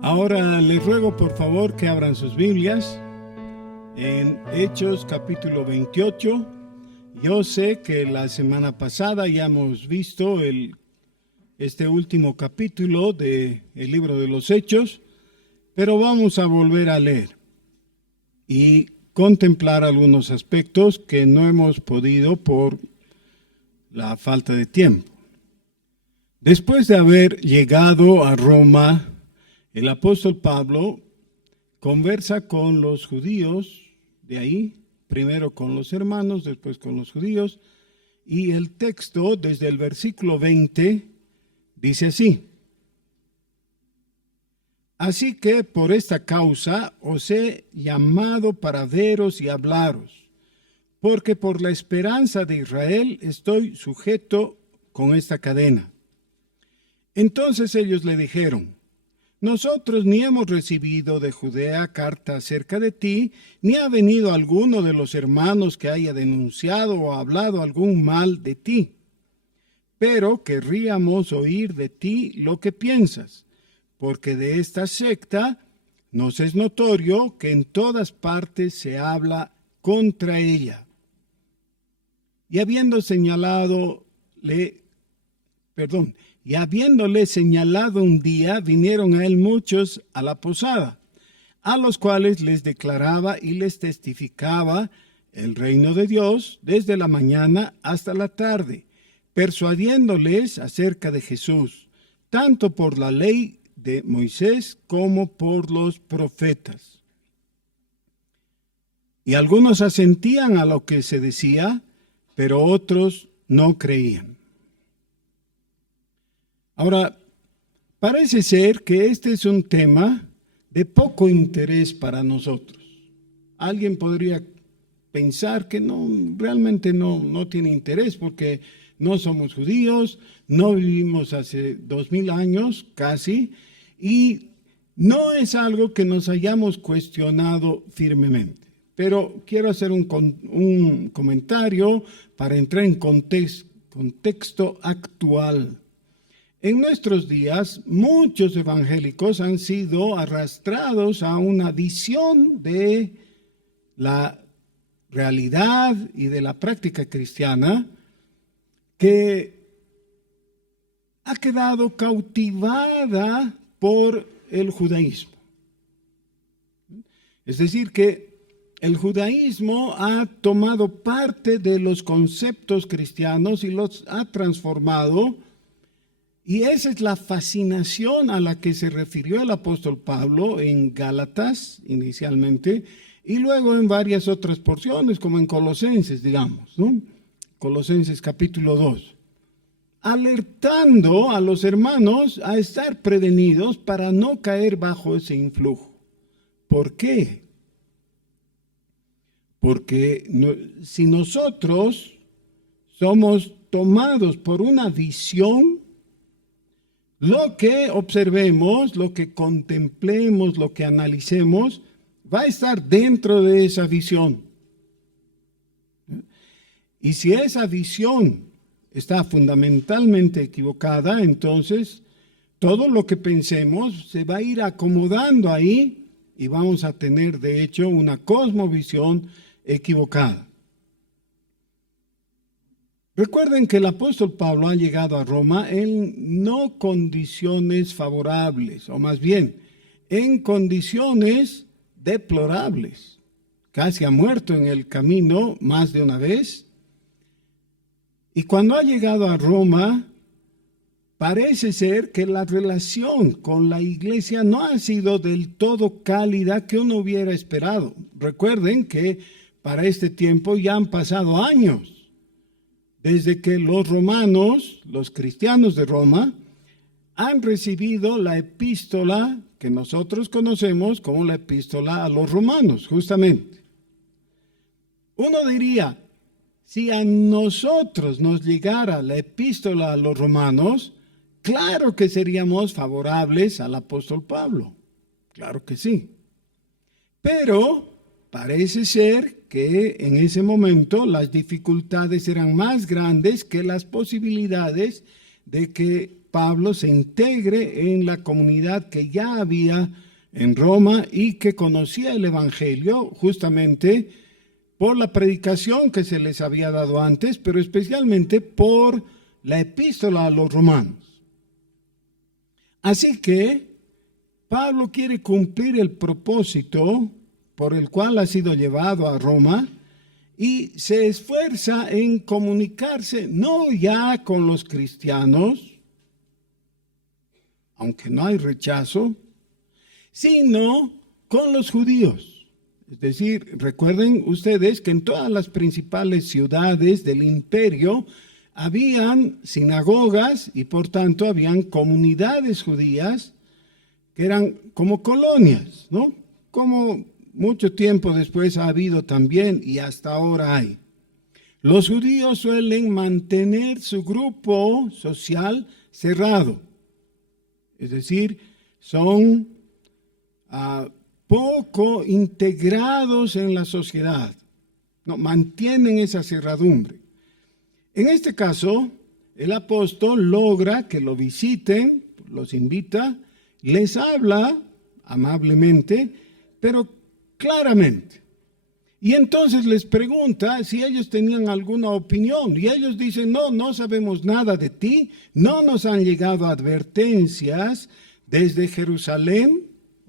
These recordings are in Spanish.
Ahora les ruego por favor que abran sus Biblias en Hechos capítulo 28. Yo sé que la semana pasada ya hemos visto este último capítulo del libro de los Hechos, pero vamos a volver a leer y contemplar algunos aspectos que no hemos podido por la falta de tiempo. Después de haber llegado a Roma, el apóstol Pablo conversa con los judíos de ahí, primero con los hermanos, después con los judíos, y el texto desde el versículo 20 dice así: Así que por esta causa os he llamado para veros y hablaros, porque por la esperanza de Israel estoy sujeto con esta cadena. Entonces ellos le dijeron: Nosotros ni hemos recibido de Judea carta acerca de ti, ni ha venido alguno de los hermanos que haya denunciado o hablado algún mal de ti. Pero querríamos oír de ti lo que piensas, porque de esta secta nos es notorio que en todas partes se habla contra ella. Y habiéndole señalado un día, vinieron a él muchos a la posada, a los cuales les declaraba y les testificaba el reino de Dios desde la mañana hasta la tarde, persuadiéndoles acerca de Jesús, tanto por la ley de Moisés como por los profetas. Y algunos asentían a lo que se decía, pero otros no creían. Ahora, parece ser que este es un tema de poco interés para nosotros. Alguien podría pensar que realmente no tiene interés porque no somos judíos, no vivimos hace 2000 años casi, y no es algo que nos hayamos cuestionado firmemente. Pero quiero hacer un comentario para entrar en contexto actual. En nuestros días, muchos evangélicos han sido arrastrados a una visión de la realidad y de la práctica cristiana que ha quedado cautivada por el judaísmo. Es decir, que el judaísmo ha tomado parte de los conceptos cristianos y los ha transformado. Y esa es la fascinación a la que se refirió el apóstol Pablo en Gálatas inicialmente y luego en varias otras porciones, como en Colosenses, digamos, ¿no? Colosenses capítulo 2, alertando a los hermanos a estar prevenidos para no caer bajo ese influjo. ¿Por qué? Porque si nosotros somos tomados por una visión, lo que observemos, lo que contemplemos, lo que analicemos, va a estar dentro de esa visión. Y si esa visión está fundamentalmente equivocada, entonces todo lo que pensemos se va a ir acomodando ahí y vamos a tener, de hecho, una cosmovisión equivocada. Recuerden que el apóstol Pablo ha llegado a Roma en no condiciones favorables, o más bien, en condiciones deplorables. Casi ha muerto en el camino más de una vez. Y cuando ha llegado a Roma, parece ser que la relación con la iglesia no ha sido del todo cálida que uno hubiera esperado. Recuerden que para este tiempo ya han pasado años desde que los romanos, los cristianos de Roma, han recibido la epístola que nosotros conocemos como la epístola a los romanos, justamente. Uno diría, si a nosotros nos llegara la epístola a los romanos, claro que seríamos favorables al apóstol Pablo, claro que sí. Pero parece ser que en ese momento las dificultades eran más grandes que las posibilidades de que Pablo se integre en la comunidad que ya había en Roma y que conocía el Evangelio justamente por la predicación que se les había dado antes, pero especialmente por la epístola a los romanos. Así que Pablo quiere cumplir el propósito por el cual ha sido llevado a Roma y se esfuerza en comunicarse no ya con los cristianos, aunque no hay rechazo, sino con los judíos. Es decir, recuerden ustedes que en todas las principales ciudades del imperio habían sinagogas y por tanto habían comunidades judías que eran como colonias, ¿no? Como mucho tiempo después ha habido también y hasta ahora hay. Los judíos suelen mantener su grupo social cerrado, es decir, son poco integrados en la sociedad, no, mantienen esa cerradumbre. En este caso, el apóstol logra que lo visiten, los invita, les habla amablemente, pero claramente. Y entonces les pregunta si ellos tenían alguna opinión. Y ellos dicen, no sabemos nada de ti, no nos han llegado advertencias desde Jerusalén,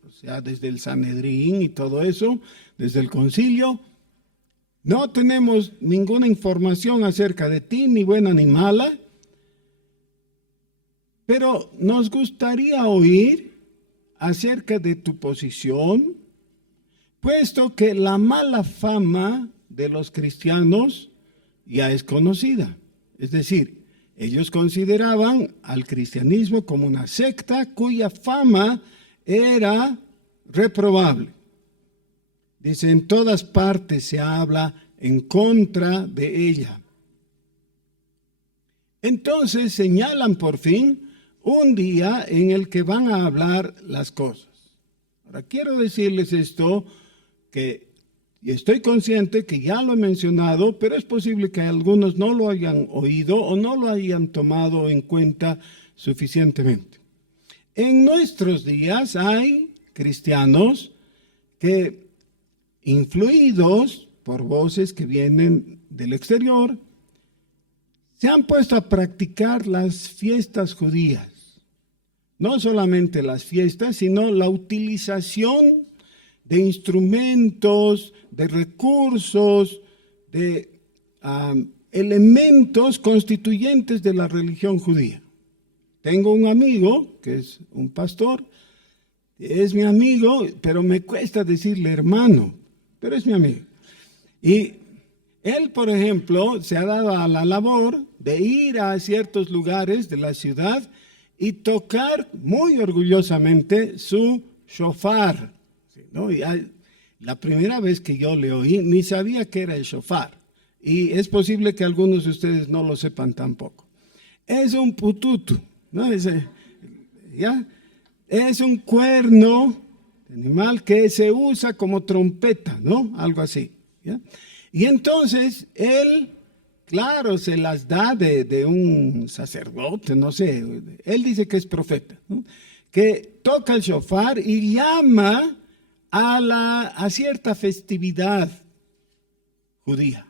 o sea, desde el Sanedrín y todo eso, desde el concilio. No tenemos ninguna información acerca de ti, ni buena ni mala, pero nos gustaría oír acerca de tu posición, puesto que la mala fama de los cristianos ya es conocida. Es decir, ellos consideraban al cristianismo como una secta cuya fama era reprobable. Dice, en todas partes se habla en contra de ella. Entonces señalan por fin un día en el que van a hablar las cosas. Ahora quiero decirles esto, que estoy consciente que ya lo he mencionado, pero es posible que algunos no lo hayan oído o no lo hayan tomado en cuenta suficientemente. En nuestros días hay cristianos que, influidos por voces que vienen del exterior, se han puesto a practicar las fiestas judías. No solamente las fiestas, sino la utilización de instrumentos, de recursos, de elementos constituyentes de la religión judía. Tengo un amigo que es un pastor, es mi amigo, pero me cuesta decirle hermano, pero es mi amigo. Y él, por ejemplo, se ha dado a la labor de ir a ciertos lugares de la ciudad y tocar muy orgullosamente su shofar, ¿no? Y la primera vez que yo le oí, ni sabía que era el shofar. Y es posible que algunos de ustedes no lo sepan tampoco. Es un pututu, ¿no? ¿Ya? Es un cuerno de animal que se usa como trompeta, ¿no? Algo así, ¿ya? Y entonces él, claro, se las da de un sacerdote, no sé. Él dice que es profeta, ¿no? Que toca el shofar y llama a cierta festividad judía.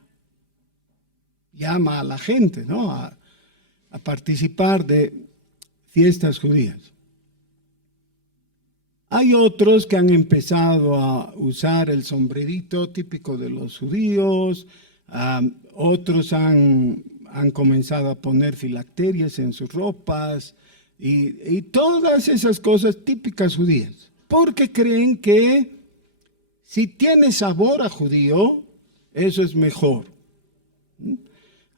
Llama a la gente, ¿no? A participar de fiestas judías. Hay otros que han empezado a usar el sombrerito típico de los judíos, otros han comenzado a poner filacterias en sus ropas y todas esas cosas típicas judías, porque creen que si tiene sabor a judío, eso es mejor.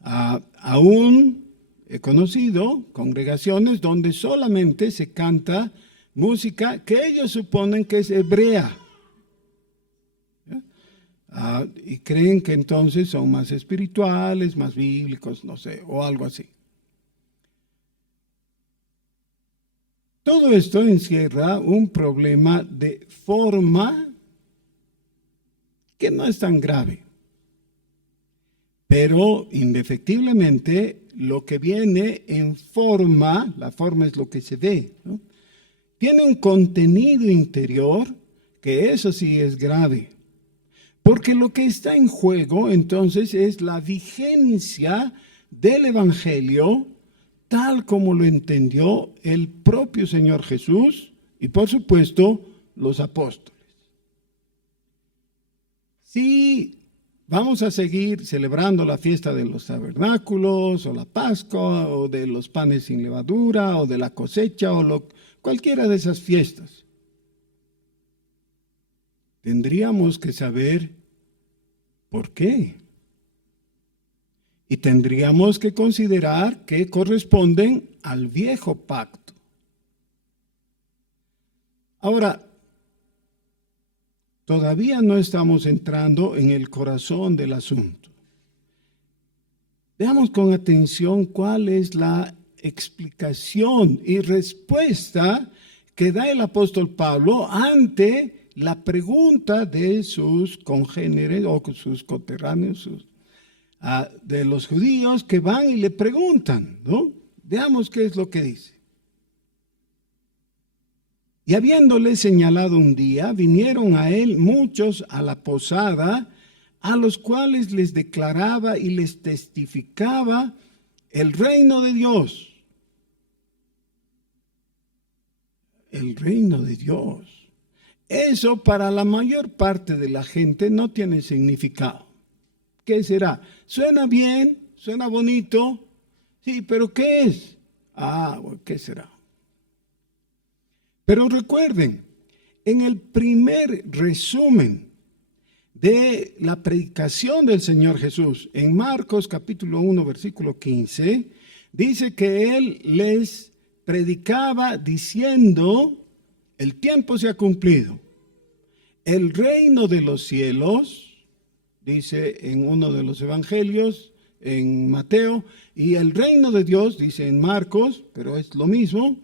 Aún he conocido congregaciones donde solamente se canta música que ellos suponen que es hebrea. Y creen que entonces son más espirituales, más bíblicos, no sé, o algo así. Todo esto encierra un problema de forma que no es tan grave. Pero indefectiblemente lo que viene en forma, la forma es lo que se ve, ¿no? Tiene un contenido interior que eso sí es grave. Porque lo que está en juego entonces es la vigencia del Evangelio tal como lo entendió el propio Señor Jesús y por supuesto los apóstoles. Si vamos a seguir celebrando la fiesta de los tabernáculos o la Pascua o de los panes sin levadura o de la cosecha o cualquiera de esas fiestas, tendríamos que saber por qué. Y tendríamos que considerar que corresponden al viejo pacto. Ahora, todavía no estamos entrando en el corazón del asunto. Veamos con atención cuál es la explicación y respuesta que da el apóstol Pablo ante la pregunta de sus congéneres o sus coterráneos, de los judíos que van y le preguntan, ¿no? Veamos qué es lo que dice. Y habiéndole señalado un día, vinieron a él muchos a la posada, a los cuales les declaraba y les testificaba el reino de Dios. El reino de Dios. Eso para la mayor parte de la gente no tiene significado. ¿Qué será? Suena bien, suena bonito, sí, pero ¿qué es? ¿Qué será? Pero recuerden, en el primer resumen de la predicación del Señor Jesús, en Marcos capítulo 1, versículo 15, dice que Él les predicaba diciendo, el tiempo se ha cumplido, el reino de los cielos, dice en uno de los evangelios, en Mateo, y el reino de Dios, dice en Marcos, pero es lo mismo,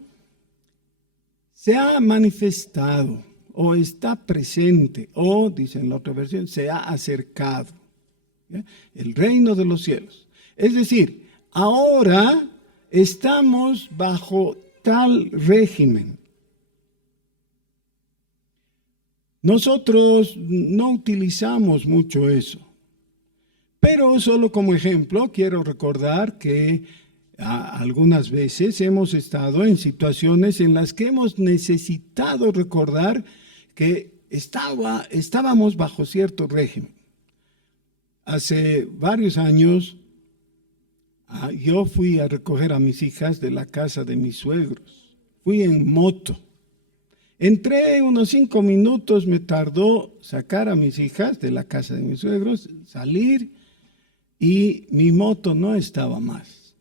se ha manifestado o está presente o, dice en la otra versión, se ha acercado. ¿Ya? El reino de los cielos. Es decir, ahora estamos bajo tal régimen. Nosotros no utilizamos mucho eso, pero solo como ejemplo quiero recordar que algunas veces hemos estado en situaciones en las que hemos necesitado recordar que estábamos bajo cierto régimen. Hace varios años yo fui a recoger a mis hijas de la casa de mis suegros. Fui en moto. Entré unos 5 minutos, me tardó sacar a mis hijas de la casa de mis suegros, salir y mi moto no estaba más.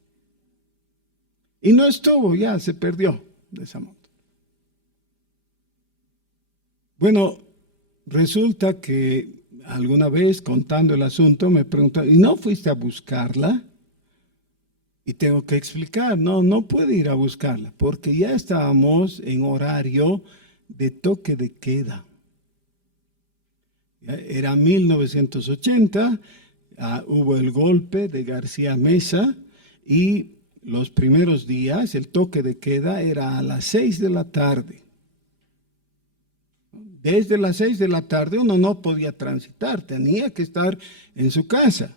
Y no estuvo, ya se perdió de esa moto. Bueno, resulta que alguna vez contando el asunto me preguntaron, ¿y no fuiste a buscarla? Y tengo que explicar, no pude ir a buscarla, porque ya estábamos en horario de toque de queda. Era 1980, hubo el golpe de García Meza y los primeros días el toque de queda era a las 6 de la tarde. Desde las 6 de la tarde uno no podía transitar, tenía que estar en su casa.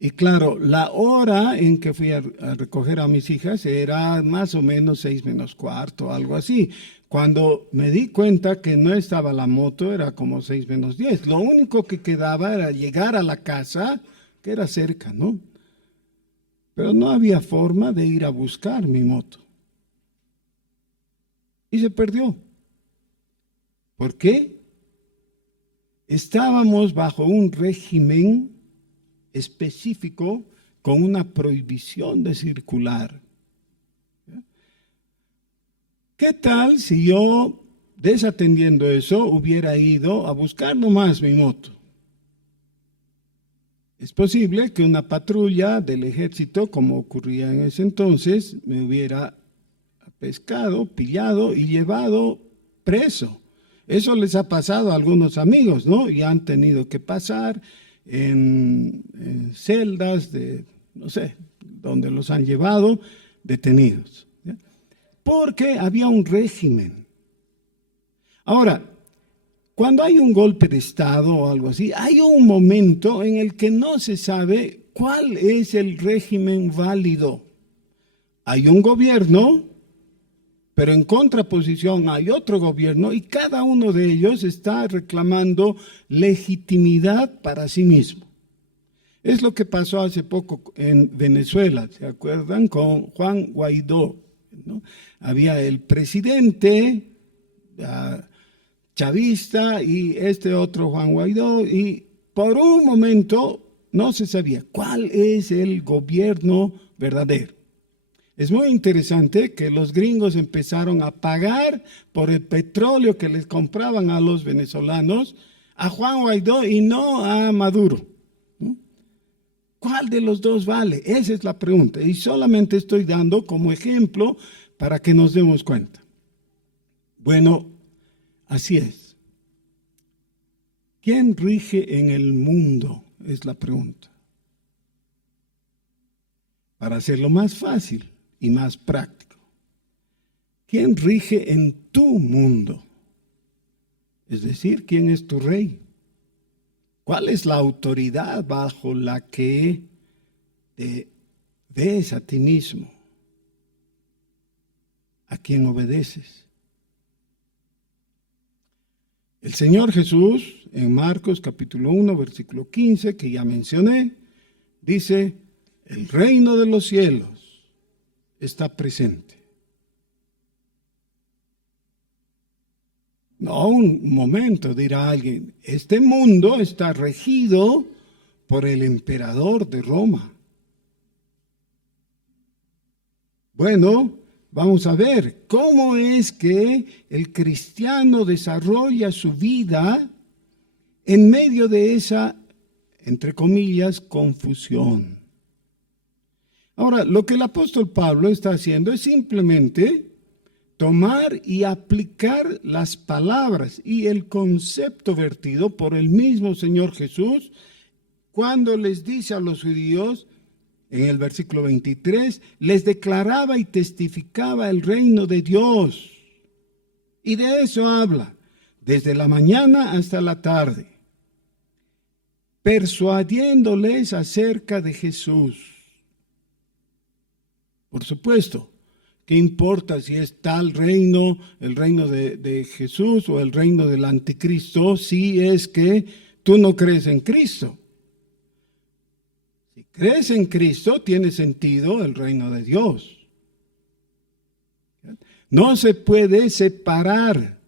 Y claro, la hora en que fui a recoger a mis hijas era más o menos 6 menos cuarto, algo así. Cuando me di cuenta que no estaba la moto, era como 6 menos 10. Lo único que quedaba era llegar a la casa, que era cerca, ¿no? Pero no había forma de ir a buscar mi moto. Y se perdió. ¿Por qué? Estábamos bajo un régimen específico con una prohibición de circular. ¿Qué tal si yo, desatendiendo eso, hubiera ido a buscar nomás mi moto? Es posible que una patrulla del ejército, como ocurría en ese entonces, me hubiera pescado, pillado y llevado preso. Eso les ha pasado a algunos amigos, ¿no? Y han tenido que pasar en celdas de, no sé, donde los han llevado detenidos, ¿ya? Porque había un régimen. Ahora, cuando hay un golpe de Estado o algo así, hay un momento en el que no se sabe cuál es el régimen válido. Hay un gobierno, pero en contraposición hay otro gobierno y cada uno de ellos está reclamando legitimidad para sí mismo. Es lo que pasó hace poco en Venezuela, ¿se acuerdan? Con Juan Guaidó, ¿no? Había el presidente chavista y este otro Juan Guaidó, y por un momento no se sabía cuál es el gobierno verdadero. Es muy interesante que los gringos empezaron a pagar por el petróleo que les compraban a los venezolanos, a Juan Guaidó y no a Maduro. ¿Cuál de los dos vale? Esa es la pregunta. Y solamente estoy dando como ejemplo para que nos demos cuenta. Bueno, así es. ¿Quién rige en el mundo? Es la pregunta. Para hacerlo más fácil y más práctico. ¿Quién rige en tu mundo? Es decir, ¿quién es tu rey? ¿Cuál es la autoridad bajo la que te ves a ti mismo? ¿A quién obedeces? El Señor Jesús, en Marcos capítulo 1, versículo 15, que ya mencioné, dice, el reino de los cielos está presente. No, un momento, dirá alguien, este mundo está regido por el emperador de Roma. Bueno, vamos a ver cómo es que el cristiano desarrolla su vida en medio de esa, entre comillas, confusión. Ahora, lo que el apóstol Pablo está haciendo es simplemente tomar y aplicar las palabras y el concepto vertido por el mismo Señor Jesús cuando les dice a los judíos, en el versículo 23, les declaraba y testificaba el reino de Dios. Y de eso habla, desde la mañana hasta la tarde, persuadiéndoles acerca de Jesús. Por supuesto, ¿qué importa si es tal reino, el reino de Jesús o el reino del anticristo, si es que tú no crees en Cristo? Si crees en Cristo, tiene sentido el reino de Dios. No se puede separar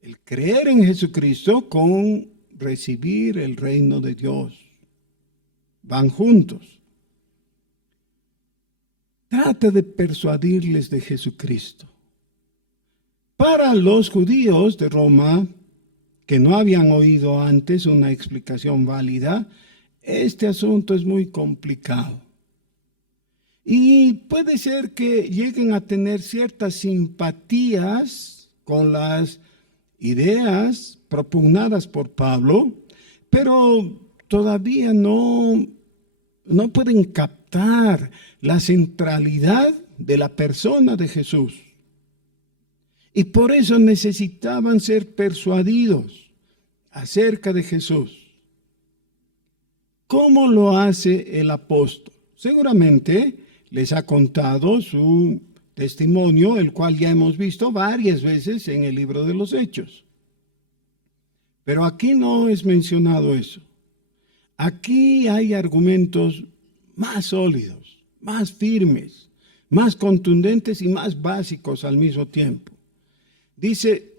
el creer en Jesucristo con recibir el reino de Dios. Van juntos. Trata de persuadirles de Jesucristo. Para los judíos de Roma, que no habían oído antes una explicación válida, este asunto es muy complicado. Y puede ser que lleguen a tener ciertas simpatías con las ideas propugnadas por Pablo, pero todavía no pueden captar la centralidad de la persona de Jesús. Y por eso necesitaban ser persuadidos acerca de Jesús. ¿Cómo lo hace el apóstol? Seguramente les ha contado su testimonio, el cual ya hemos visto varias veces en el libro de los Hechos. Pero aquí no es mencionado eso. Aquí hay argumentos más sólidos, más firmes, más contundentes y más básicos al mismo tiempo. Dice,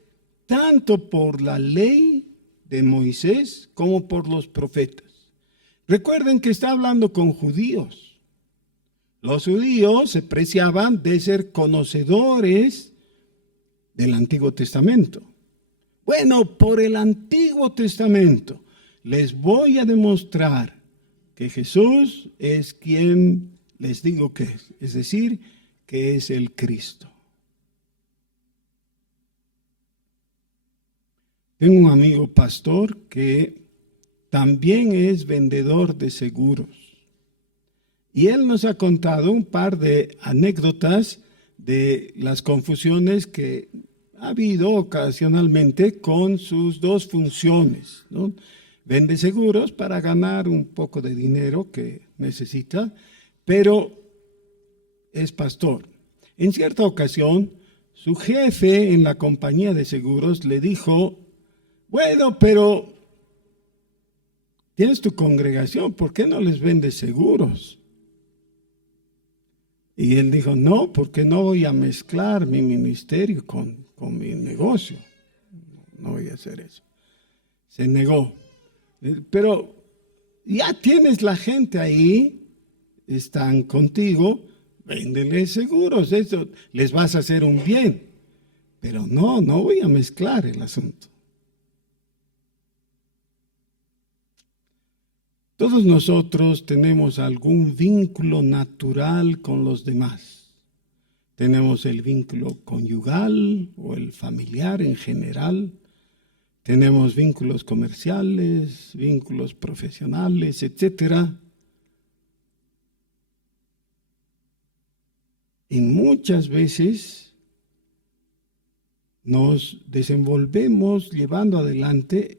tanto por la ley de Moisés como por los profetas. Recuerden que está hablando con judíos. Los judíos se preciaban de ser conocedores del Antiguo Testamento. Bueno, por el Antiguo Testamento les voy a demostrar que Jesús es quien les digo que es decir, que es el Cristo. Tengo un amigo pastor que también es vendedor de seguros. Y él nos ha contado un par de anécdotas de las confusiones que ha habido ocasionalmente con sus dos funciones, ¿no? Vende seguros para ganar un poco de dinero que necesita, pero es pastor. En cierta ocasión, su jefe en la compañía de seguros le dijo: bueno, pero tienes tu congregación, ¿por qué no les vendes seguros? Y él dijo: no, porque no voy a mezclar mi ministerio con mi negocio. No voy a hacer eso. Se negó. Pero ya tienes la gente ahí, están contigo, véndeles seguros, eso les vas a hacer un bien. Pero no voy a mezclar el asunto. Todos nosotros tenemos algún vínculo natural con los demás. Tenemos el vínculo conyugal o el familiar en general. Tenemos vínculos comerciales, vínculos profesionales, etc. Y muchas veces nos desenvolvemos llevando adelante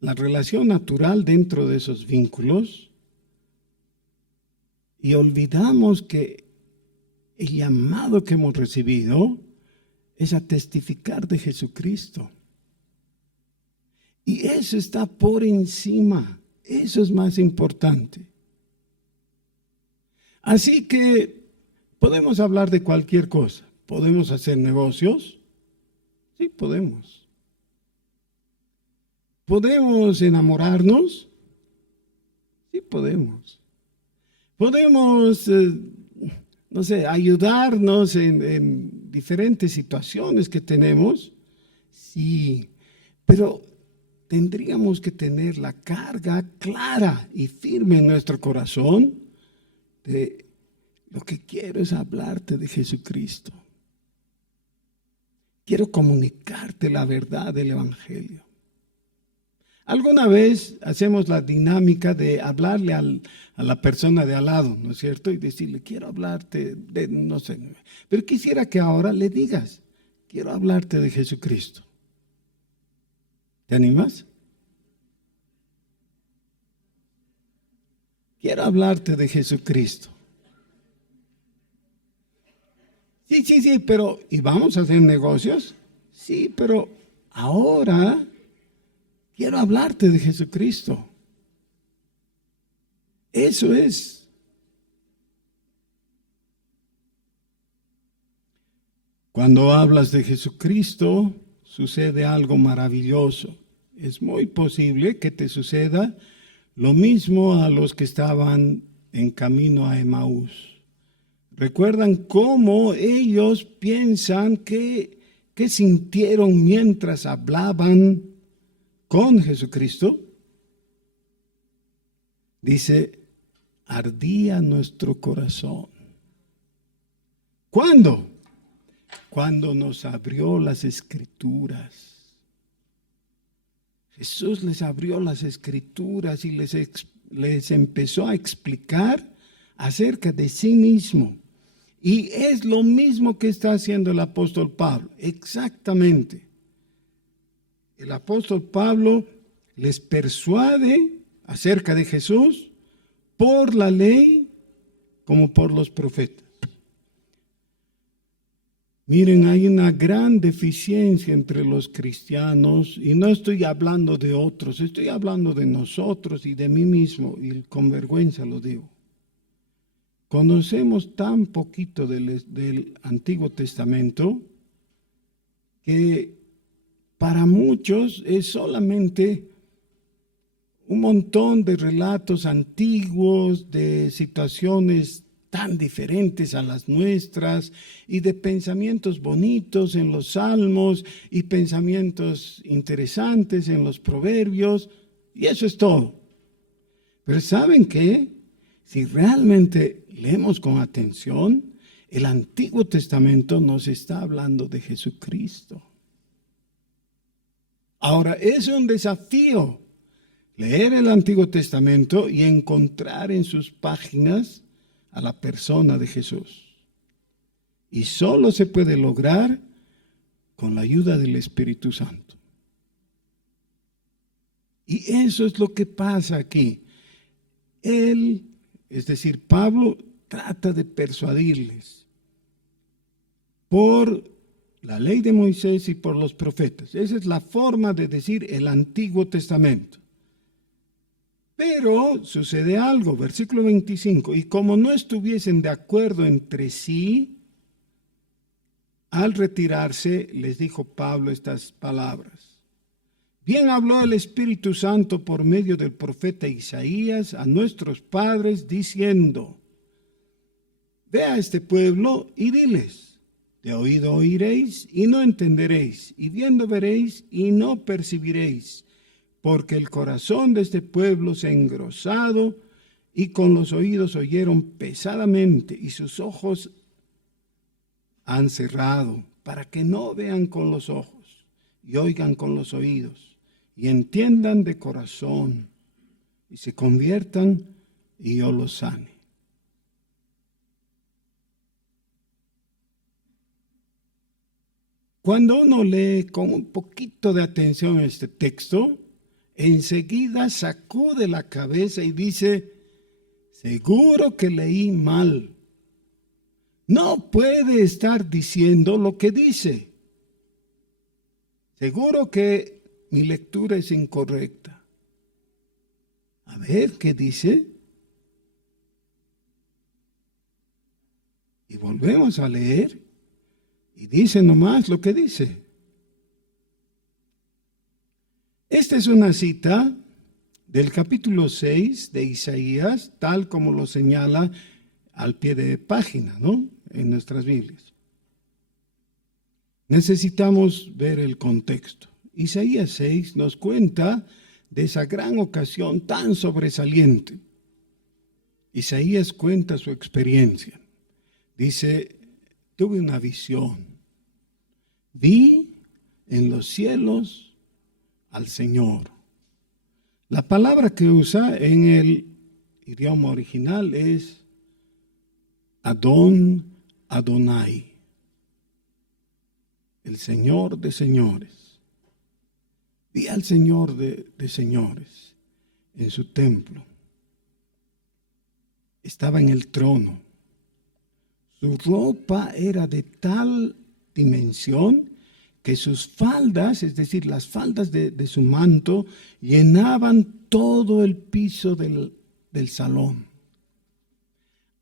la relación natural dentro de esos vínculos y olvidamos que el llamado que hemos recibido es a testificar de Jesucristo. Y eso está por encima, eso es más importante. Así que podemos hablar de cualquier cosa. ¿Podemos hacer negocios? Sí, podemos. ¿Podemos enamorarnos? Sí, podemos. ¿Podemos, ayudarnos en diferentes situaciones que tenemos? Sí, pero tendríamos que tener la carga clara y firme en nuestro corazón de lo que quiero es hablarte de Jesucristo. Quiero comunicarte la verdad del Evangelio. Alguna vez hacemos la dinámica de hablarle a la persona de al lado, ¿no es cierto? Y decirle: quiero hablarte de, no sé, pero quisiera que ahora le digas: quiero hablarte de Jesucristo. ¿Te animas? Quiero hablarte de Jesucristo. Sí, pero ¿y vamos a hacer negocios? Sí, pero ahora quiero hablarte de Jesucristo. Eso es. Cuando hablas de Jesucristo, sucede algo maravilloso. Es muy posible que te suceda lo mismo a los que estaban en camino a Emaús. ¿Recuerdan cómo ellos piensan que sintieron mientras hablaban con Jesucristo? Dice: ardía nuestro corazón. ¿Cuándo? Cuando nos abrió las Escrituras. Jesús les abrió las Escrituras y les empezó a explicar acerca de sí mismo. Y es lo mismo que está haciendo el apóstol Pablo, exactamente. El apóstol Pablo les persuade acerca de Jesús por la ley como por los profetas. Miren, hay una gran deficiencia entre los cristianos, y no estoy hablando de otros, estoy hablando de nosotros y de mí mismo, y con vergüenza lo digo. Conocemos tan poquito del Antiguo Testamento que para muchos es solamente un montón de relatos antiguos, de situaciones tan diferentes a las nuestras y de pensamientos bonitos en los salmos y pensamientos interesantes en los proverbios, y eso es todo. Pero ¿saben qué? Si realmente leemos con atención, el Antiguo Testamento nos está hablando de Jesucristo. Ahora, es un desafío leer el Antiguo Testamento y encontrar en sus páginas a la persona de Jesús. Y solo se puede lograr con la ayuda del Espíritu Santo. Y eso es lo que pasa aquí. Él, es decir, Pablo, trata de persuadirles por la ley de Moisés y por los profetas. Esa es la forma de decir el Antiguo Testamento. Pero sucede algo, versículo 25, y como no estuviesen de acuerdo entre sí, al retirarse les dijo Pablo estas palabras. Bien habló el Espíritu Santo por medio del profeta Isaías a nuestros padres diciendo, ve a este pueblo y diles, de oído oiréis y no entenderéis, y viendo veréis y no percibiréis, porque el corazón de este pueblo se ha engrosado y con los oídos oyeron pesadamente y sus ojos han cerrado para que no vean con los ojos y oigan con los oídos y entiendan de corazón y se conviertan y yo los sane. Cuando uno lee con un poquito de atención este texto, enseguida sacude la cabeza y dice, seguro que leí mal. No puede estar diciendo lo que dice. Seguro que mi lectura es incorrecta. A ver, ¿qué dice? Y volvemos a leer y dice nomás lo que dice. Esta es una cita del capítulo 6 de Isaías, tal como lo señala al pie de página, ¿no? En nuestras Biblias. Necesitamos ver el contexto. Isaías 6 nos cuenta de esa gran ocasión tan sobresaliente. Isaías cuenta su experiencia. Dice, tuve una visión. Vi en los cielos al Señor. La palabra que usa en el idioma original es Adonai, el Señor de señores. Vi al Señor de señores en su templo. Estaba en el trono. Su ropa era de tal dimensión que sus faldas, es decir, las faldas de su manto, llenaban todo el piso del salón.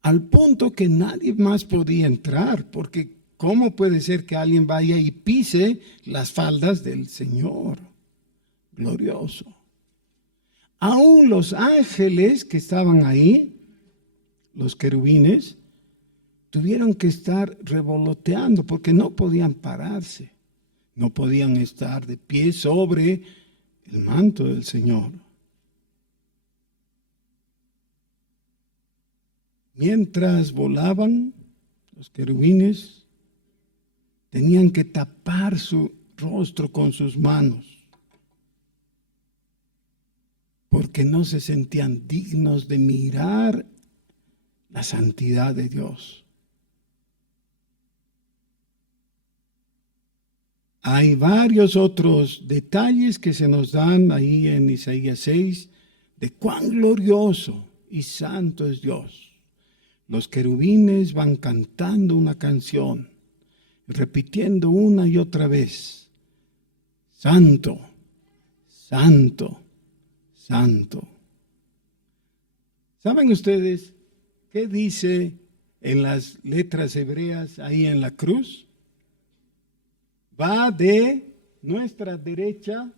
Al punto que nadie más podía entrar, porque ¿cómo puede ser que alguien vaya y pise las faldas del Señor glorioso? Aún los ángeles que estaban ahí, los querubines, tuvieron que estar revoloteando porque no podían pararse. No podían estar de pie sobre el manto del Señor. Mientras volaban, los querubines tenían que tapar su rostro con sus manos, porque no se sentían dignos de mirar la santidad de Dios. Hay varios otros detalles que se nos dan ahí en Isaías 6 de cuán glorioso y santo es Dios. Los querubines van cantando una canción, repitiendo una y otra vez, santo, santo, santo. ¿Saben ustedes qué dice en las letras hebreas ahí en la cruz? Va de nuestra derecha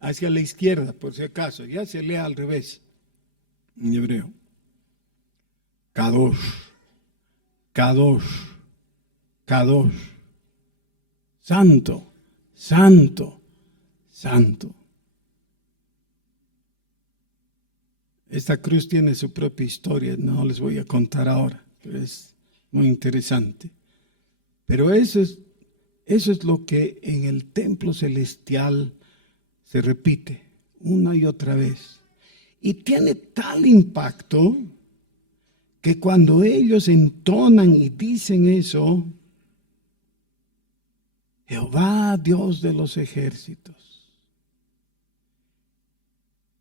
hacia la izquierda, por si acaso, ya se lee al revés en hebreo. Kadosh, Kadosh, Kadosh, santo, santo, santo. Esta cruz tiene su propia historia, no les voy a contar ahora, pero es muy interesante. Pero eso es lo que en el templo celestial se repite una y otra vez. Y tiene tal impacto que cuando ellos entonan y dicen eso, Jehová, Dios de los ejércitos,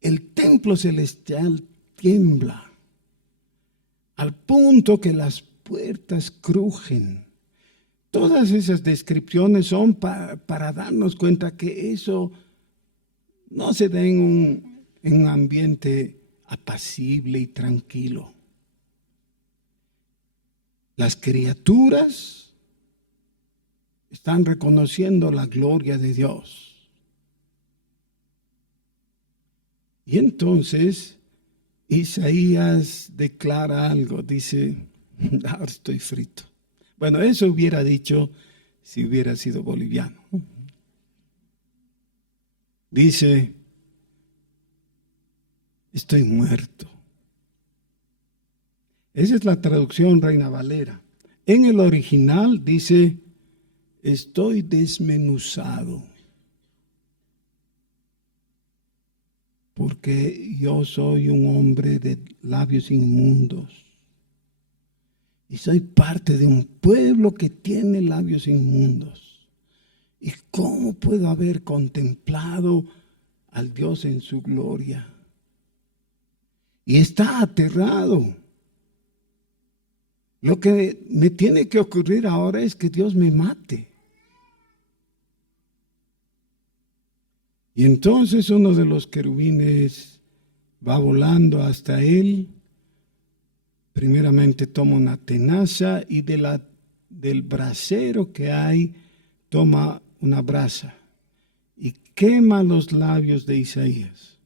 el templo celestial tiembla al punto que las puertas crujen. Todas esas descripciones son para darnos cuenta que eso no se da en un ambiente apacible y tranquilo. Las criaturas están reconociendo la gloria de Dios. Y entonces Isaías declara algo, dice, ahora estoy frito. Bueno, eso hubiera dicho si hubiera sido boliviano. Dice, estoy muerto. Esa es la traducción Reina Valera. En el original dice, estoy desmenuzado, porque yo soy un hombre de labios inmundos. Y soy parte de un pueblo que tiene labios inmundos. ¿Y cómo puedo haber contemplado al Dios en su gloria? Y está aterrado. Lo que me tiene que ocurrir ahora es que Dios me mate. Y entonces uno de los querubines va volando hasta él. Primeramente toma una tenaza y del brasero que hay toma una brasa y quema los labios de Isaías.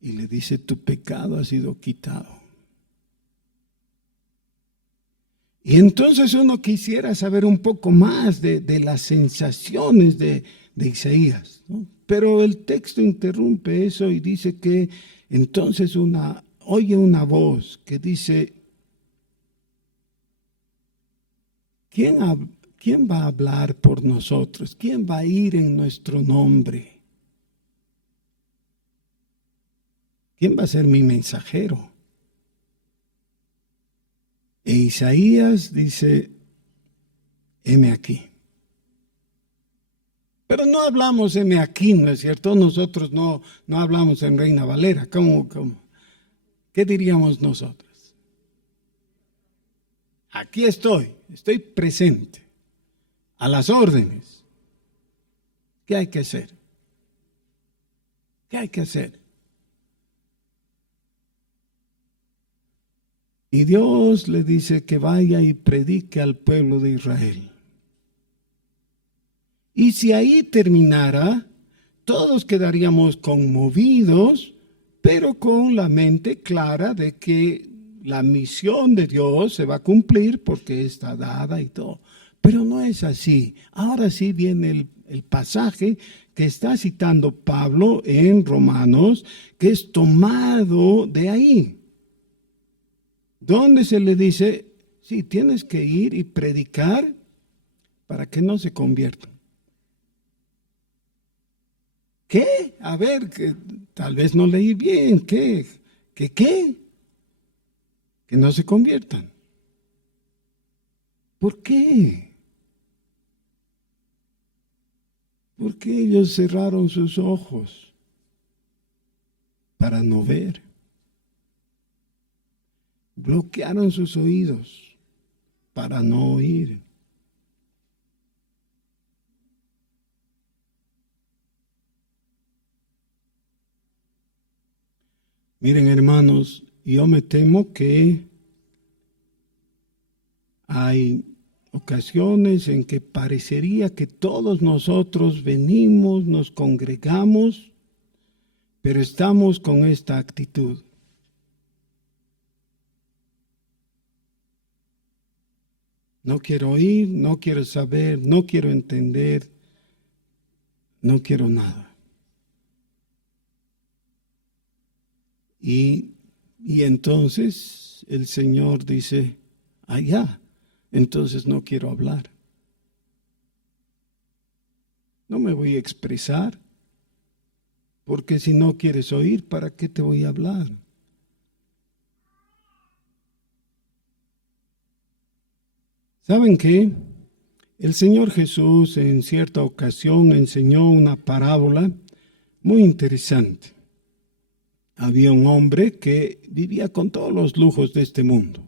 Y le dice, tu pecado ha sido quitado. Y entonces uno quisiera saber un poco más de las sensaciones de Isaías, ¿no? Pero el texto interrumpe eso y dice que entonces oye una voz que dice, ¿quién va a hablar por nosotros? ¿Quién va a ir en nuestro nombre? ¿Quién va a ser mi mensajero? E Isaías dice, heme aquí. Pero no hablamos heme aquí, ¿no es cierto? Nosotros no hablamos en Reina Valera. ¿Cómo? ¿Qué diríamos nosotros? Aquí estoy presente, a las órdenes. ¿Qué hay que hacer? ¿Qué hay que hacer? Y Dios le dice que vaya y predique al pueblo de Israel. Y si ahí terminara, todos quedaríamos conmovidos, pero con la mente clara de que la misión de Dios se va a cumplir porque está dada y todo. Pero no es así. Ahora sí viene el pasaje que está citando Pablo en Romanos, que es tomado de ahí, donde se le dice, sí, tienes que ir y predicar para que no se conviertan. ¿Qué? A ver, que tal vez no leí bien. ¿Qué? Que no se conviertan. ¿Por qué? Porque ellos cerraron sus ojos para no ver. Bloquearon sus oídos para no oír. Miren, hermanos, yo me temo que hay ocasiones en que parecería que todos nosotros venimos, nos congregamos, pero estamos con esta actitud. No quiero oír, no quiero saber, no quiero entender, no quiero nada. Y entonces el Señor dice, allá, entonces no quiero hablar. No me voy a expresar, porque si no quieres oír, ¿para qué te voy a hablar? ¿Saben qué? El Señor Jesús en cierta ocasión enseñó una parábola muy interesante. Había un hombre que vivía con todos los lujos de este mundo.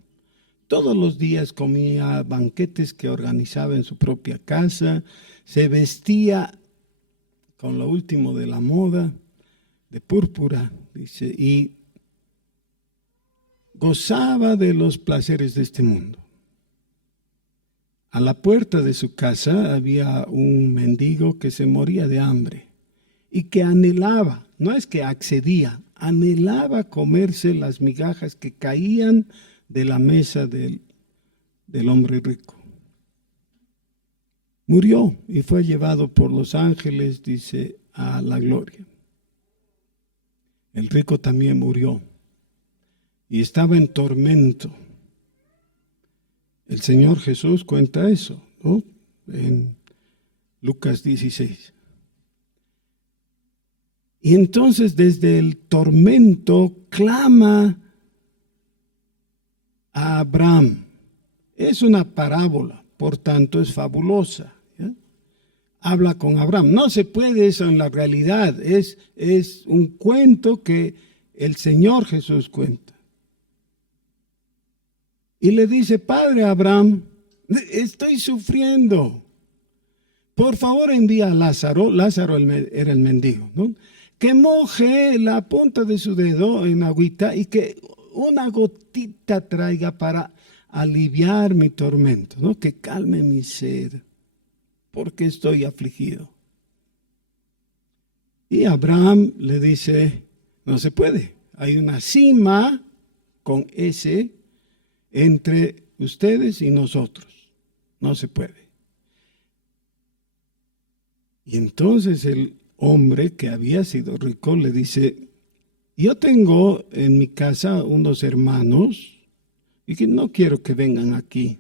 Todos los días comía banquetes que organizaba en su propia casa, se vestía con lo último de la moda, de púrpura, dice, y gozaba de los placeres de este mundo. A la puerta de su casa había un mendigo que se moría de hambre y que anhelaba, no es que accedía, anhelaba comerse las migajas que caían de la mesa del hombre rico. Murió y fue llevado por los ángeles, dice, a la gloria. El rico también murió y estaba en tormento. El Señor Jesús cuenta eso, ¿no? En Lucas 16. Y entonces desde el tormento clama a Abraham. Es una parábola, por tanto es fabulosa. ¿Ya? Habla con Abraham. No se puede eso en la realidad, es un cuento que el Señor Jesús cuenta. Y le dice, Padre Abraham, estoy sufriendo. Por favor envía a Lázaro, Lázaro era el mendigo, ¿no? Que moje la punta de su dedo en agüita y que una gotita traiga para aliviar mi tormento, ¿no? Que calme mi sed, porque estoy afligido. Y Abraham le dice, no se puede, hay una cima con S entre ustedes y nosotros, no se puede. Y entonces el hombre que había sido rico le dice, yo tengo en mi casa unos hermanos y que no quiero que vengan aquí.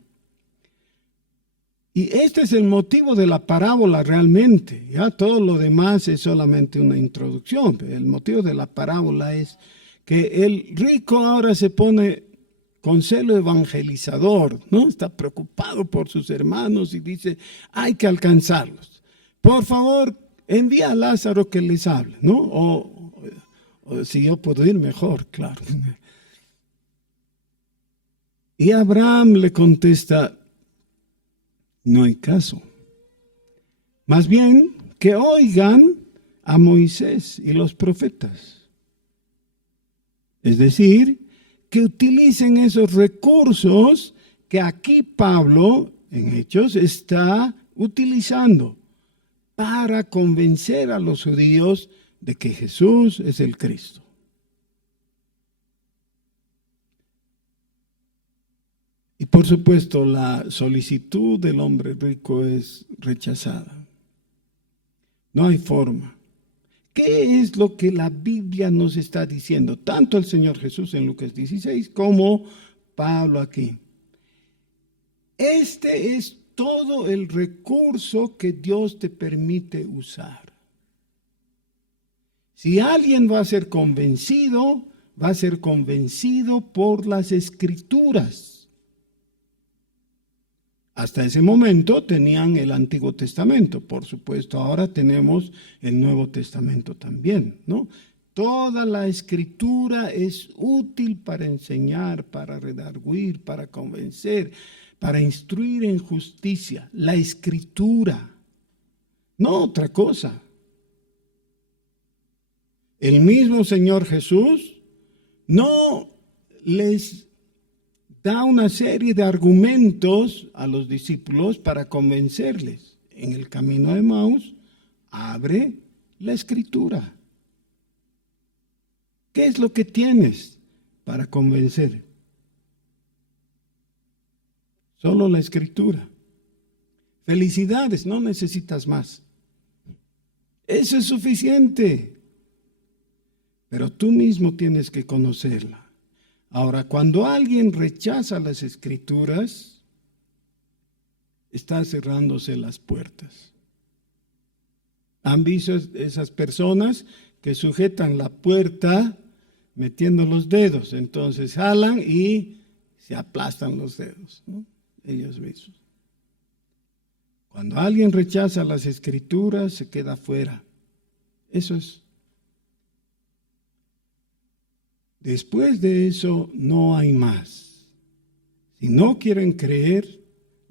Y este es el motivo de la parábola realmente. Ya todo lo demás es solamente una introducción. El motivo de la parábola es que el rico ahora se pone con celo evangelizador, ¿no? Está preocupado por sus hermanos y dice, hay que alcanzarlos. Por favor, envía a Lázaro que les hable, ¿no? O si yo puedo ir mejor, claro. Y Abraham le contesta, no hay caso. Más bien, que oigan a Moisés y los profetas. Es decir, que utilicen esos recursos que aquí Pablo, en Hechos, está utilizando para convencer a los judíos de que Jesús es el Cristo. Y por supuesto, la solicitud del hombre rico es rechazada. No hay forma. ¿Qué es lo que la Biblia nos está diciendo? Tanto el Señor Jesús en Lucas 16 como Pablo aquí. Este es todo el recurso que Dios te permite usar. Si alguien va a ser convencido por las Escrituras. Hasta ese momento tenían el Antiguo Testamento, por supuesto, ahora tenemos el Nuevo Testamento también, ¿no? Toda la Escritura es útil para enseñar, para redarguir, para convencer, para instruir en justicia. La Escritura, no otra cosa. El mismo Señor Jesús no les da una serie de argumentos a los discípulos para convencerles. En el camino de Emaús, abre la Escritura. ¿Qué es lo que tienes para convencer? Solo la Escritura. Felicidades, no necesitas más. Eso es suficiente. Pero tú mismo tienes que conocerla. Ahora, cuando alguien rechaza las Escrituras, está cerrándose las puertas. ¿Han visto esas personas que sujetan la puerta metiendo los dedos? Entonces jalan y se aplastan los dedos, ¿no? Ellos mismos. Cuando alguien rechaza las Escrituras, se queda fuera. Eso es. Después de eso no hay más. Si no quieren creer,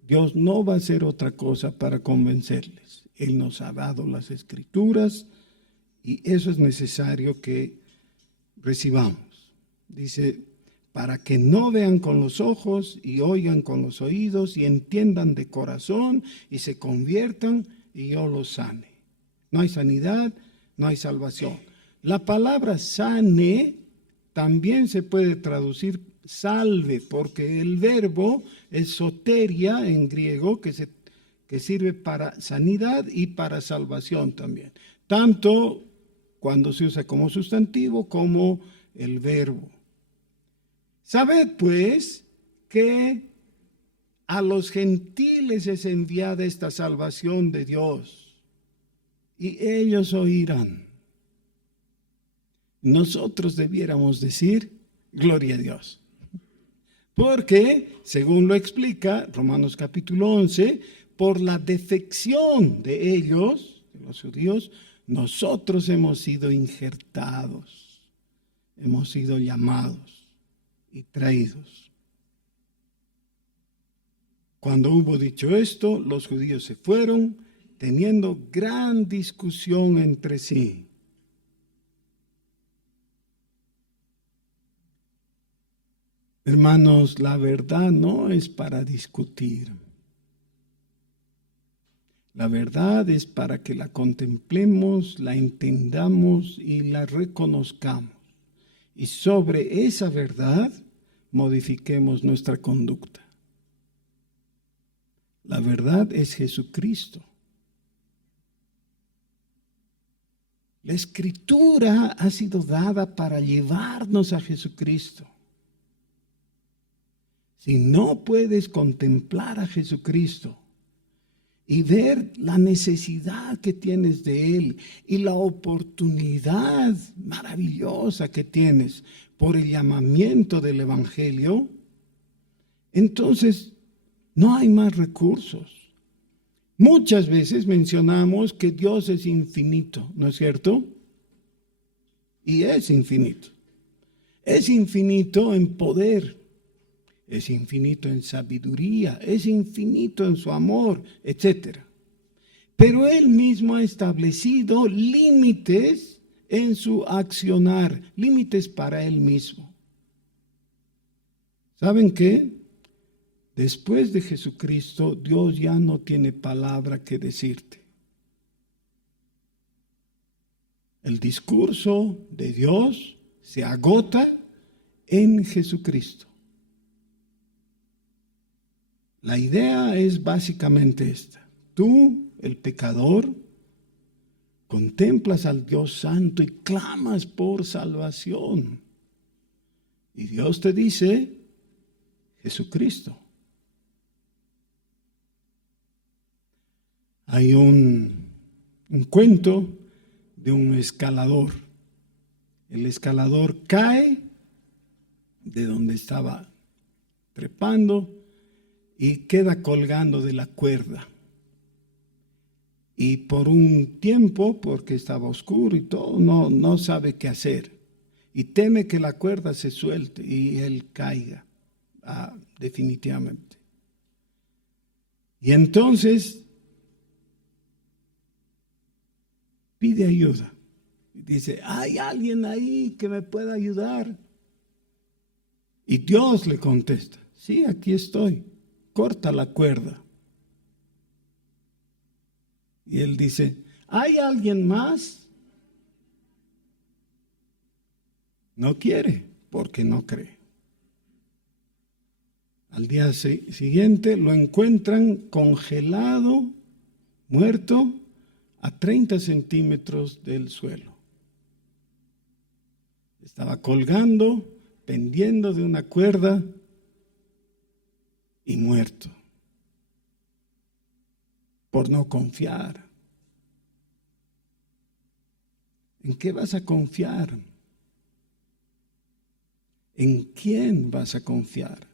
Dios no va a hacer otra cosa para convencerles. Él nos ha dado las Escrituras y eso es necesario que recibamos. Dice, para que no vean con los ojos y oigan con los oídos y entiendan de corazón y se conviertan y yo los sane. No hay sanidad, no hay salvación. La palabra sane también se puede traducir salve, porque el verbo es soteria en griego, que sirve para sanidad y para salvación también. Tanto cuando se usa como sustantivo como el verbo. Sabed pues que a los gentiles es enviada esta salvación de Dios y ellos oirán. Nosotros debiéramos decir, gloria a Dios. Porque, según lo explica Romanos capítulo 11, por la defección de ellos, de los judíos, nosotros hemos sido injertados, hemos sido llamados y traídos. Cuando hubo dicho esto, los judíos se fueron, teniendo gran discusión entre sí. Hermanos, la verdad no es para discutir. La verdad es para que la contemplemos, la entendamos y la reconozcamos. Y sobre esa verdad modifiquemos nuestra conducta. La verdad es Jesucristo. La Escritura ha sido dada para llevarnos a Jesucristo. Si no puedes contemplar a Jesucristo y ver la necesidad que tienes de Él y la oportunidad maravillosa que tienes por el llamamiento del Evangelio, entonces no hay más recursos. Muchas veces mencionamos que Dios es infinito, ¿no es cierto? Y es infinito. Es infinito en poder. Es infinito en sabiduría, es infinito en su amor, etc. Pero Él mismo ha establecido límites en su accionar, límites para Él mismo. ¿Saben qué? Después de Jesucristo, Dios ya no tiene palabra que decirte. El discurso de Dios se agota en Jesucristo. La idea es básicamente esta. Tú, el pecador, contemplas al Dios Santo y clamas por salvación. Y Dios te dice, Jesucristo. Hay un cuento de un escalador. El escalador cae de donde estaba trepando y queda colgando de la cuerda. Y por un tiempo, porque estaba oscuro y todo, no sabe qué hacer. Y teme que la cuerda se suelte y él caiga definitivamente. Y entonces pide ayuda. Dice, ¿hay alguien ahí que me pueda ayudar? Y Dios le contesta, sí, aquí estoy. Corta la cuerda. Y él dice, ¿hay alguien más? No quiere, porque no cree. Al día siguiente lo encuentran congelado, muerto, a 30 centímetros del suelo. Estaba colgando, pendiendo de una cuerda y muerto. Por no confiar. ¿En qué vas a confiar? ¿En quién vas a confiar?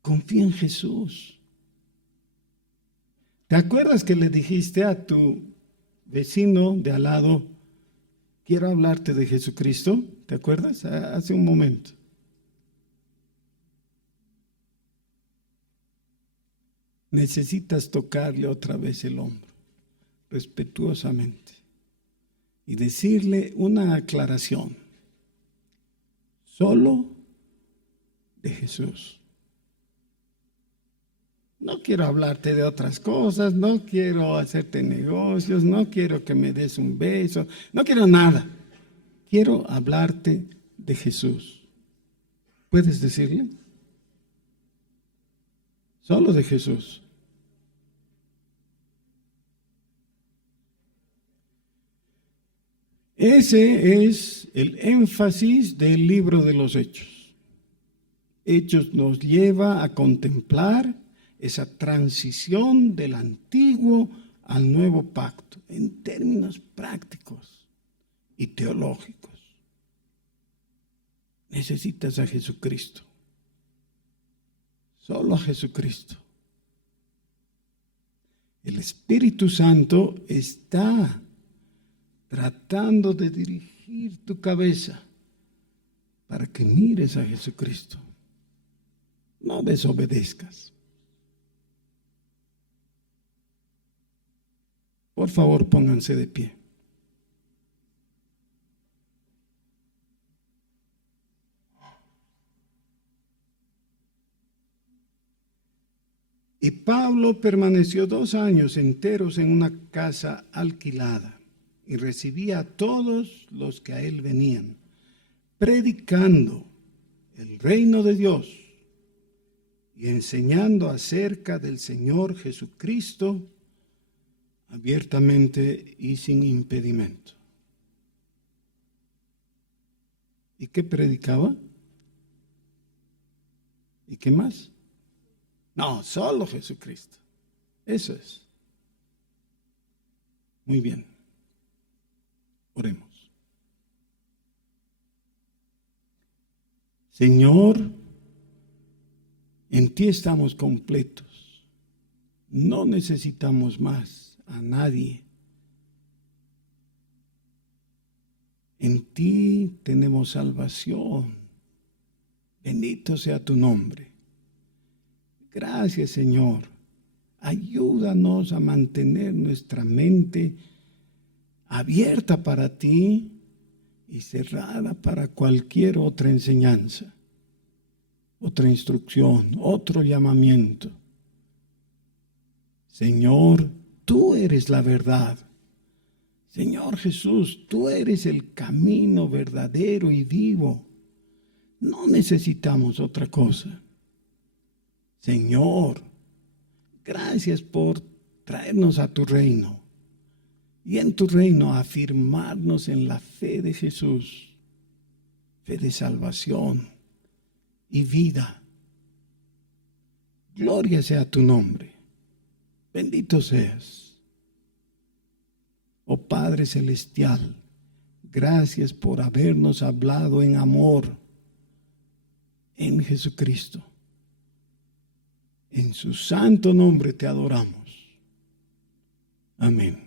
Confía en Jesús. ¿Te acuerdas que le dijiste a tu vecino de al lado, quiero hablarte de Jesucristo? ¿Te acuerdas? Hace un momento. Necesitas tocarle otra vez el hombro, respetuosamente, y decirle una aclaración. Solo de Jesús. No quiero hablarte de otras cosas, no quiero hacerte negocios, no quiero que me des un beso, no quiero nada. Quiero hablarte de Jesús. ¿Puedes decirle? Solo de Jesús. Ese es el énfasis del libro de los Hechos. Hechos nos lleva a contemplar esa transición del antiguo al nuevo pacto en términos prácticos y teológicos. Necesitas a Jesucristo, solo a Jesucristo. El Espíritu Santo está tratando de dirigir tu cabeza para que mires a Jesucristo. No desobedezcas. Por favor, pónganse de pie. Y Pablo permaneció 2 años enteros en una casa alquilada y recibía a todos los que a él venían, predicando el reino de Dios y enseñando acerca del Señor Jesucristo abiertamente y sin impedimento. ¿Y qué predicaba? ¿Y qué más? No, solo Jesucristo. Eso es. Muy bien. Oremos. Señor, en ti estamos completos. No necesitamos más a nadie. En ti tenemos salvación. Bendito sea tu nombre. Gracias, Señor. Ayúdanos a mantener nuestra mente abierta para ti y cerrada para cualquier otra enseñanza, otra instrucción, otro llamamiento. Señor, tú eres la verdad. Señor Jesús, tú eres el camino verdadero y vivo. No necesitamos otra cosa. Señor, gracias por traernos a tu reino y en tu reino afirmarnos en la fe de Jesús, fe de salvación y vida. Gloria sea tu nombre. Bendito seas. Oh Padre Celestial, gracias por habernos hablado en amor en Jesucristo. En su santo nombre te adoramos. Amén.